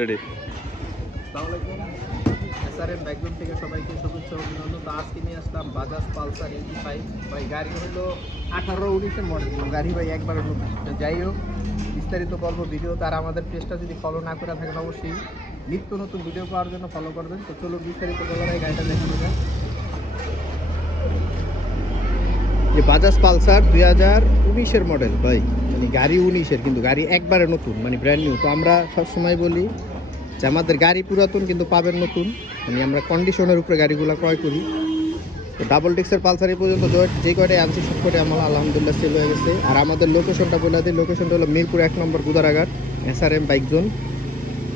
Ready. আসসালামু আলাইকুম। SRM background থেকে সবাইকে শুভেচ্ছা ও অভিনন্দন। তো আজকে নিয়ে আসলাম বাজাজ পালসার 85। ভাই গাড়ি হলো 18-19-এর মডেল, গাড়ি ভাই একবারে নতুন। তো যাই হোক, বিস্তারিত করবো ভিডিও। তার আমাদের পেজটা যদি ফলো না করে থাকেন অবশ্যই নিত্য নতুন ভিডিও পাওয়ার জন্য ফলো করবেন। তো চলো বিস্তারিত বলার আগে গাড়িটা দেখে নেবেন। যে বাজাজ পালসার 2019-এর মডেল ভাই, মানে গাড়ি 19-এর, কিন্তু গাড়ি একবারে নতুন, মানে ব্র্যান্ড নিউ। তো আমরা সবসময় বলি যে আমাদের গাড়ি পুরাতন কিন্তু পাবেন নতুন, মানে আমরা কন্ডিশনের উপরে গাড়িগুলো ক্রয় করি। তো ডাবল ডিক্সের পালসার এই পর্যন্ত যে কয়টাই আনছি সব কয়টাই আমার আলহামদুলিল্লাহ সেল হয়ে গেছে। আর আমাদের লোকেশনটা বলে দিই, লোকেশনটা হলো মিরপুর 1 নম্বর গুদারাঘাট, এসআরএম বাইক জোন।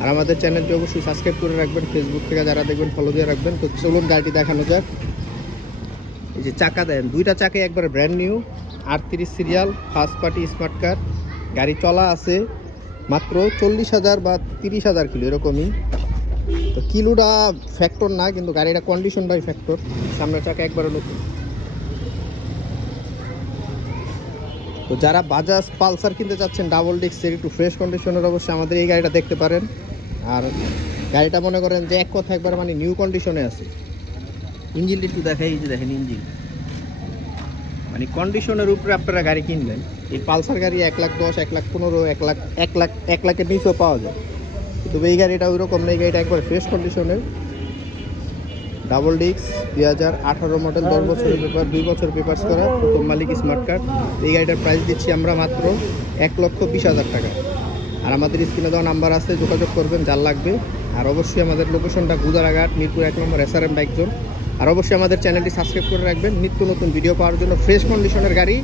আর আমাদের চ্যানেলটি অবশ্যই সাবস্ক্রাইব করে রাখবেন, ফেসবুক থেকে যারা দেখবেন ফলো দিয়ে রাখবেন। তো চলুন গাড়িটি দেখানো যাক। এই যে চাকা দেন, দুইটা চাকে একবারে brand new, 38 serial, first party smart car. গাড়ি চলা আছে মাত্র 40,000 বা 30,000 কিলো এরকমই। তো কিলোটা ফ্যাক্টর না, কিন্তু গাড়িটা কন্ডিশনটাই ফ্যাক্টর। সামনের চাকা একবারে নতুন। তো যারা বাজাজ পালসার কিনতে চাচ্ছেন ডাবল ডিস্কের একটু ফ্রেশ কন্ডিশনের, অবশ্যই আমাদের এই গাড়িটা দেখতে পারেন। আর গাড়িটা মনে করেন যে এক কথা একবার মানে নিউ কন্ডিশনে আছে। ইঞ্জিনটি একটু দেখাই, এই যে দেখেন ইঞ্জিন, মানে কন্ডিশনের উপরে আপনারা গাড়ি কিনবেন। এই পালসার গাড়ি 1,10,000, 1,15,000, 1,00,000-এর নিচেও পাওয়া যায়, কিন্তু এই গাড়িটা ওই রকম নেই। গাড়িটা একবার ফ্রেশ কন্ডিশনের, ডাবল ডিস্ক, 2018 মডেল, 10 বছরের পেপার, 2 বছর পেপার্স করা, প্রথম মালিক স্মার্ট কার্ড। এই গাড়িটার প্রাইস দিচ্ছি আমরা মাত্র 1,20,000 টাকা। আর আমাদের স্ক্রিনে দেওয়া নাম্বার আছে, যোগাযোগ করবেন যার লাগবে। আর অবশ্যই আমাদের লোকেশনটা গুদারাঘাট, মিরপুর 1 নম্বর, এসআরএম বাইক জোন। আর অবশ্যই আমাদের চ্যানেলটি সাবস্ক্রাইব করে রাখবেন নিত্য নতুন ভিডিও পাওয়ার জন্য, ফ্রেশ কন্ডিশনের গাড়ি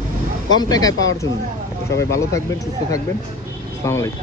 কম টাকায় পাওয়ার জন্য। তো সবাই ভালো থাকবেন, সুস্থ থাকবেন। আসসালামু আলাইকুম।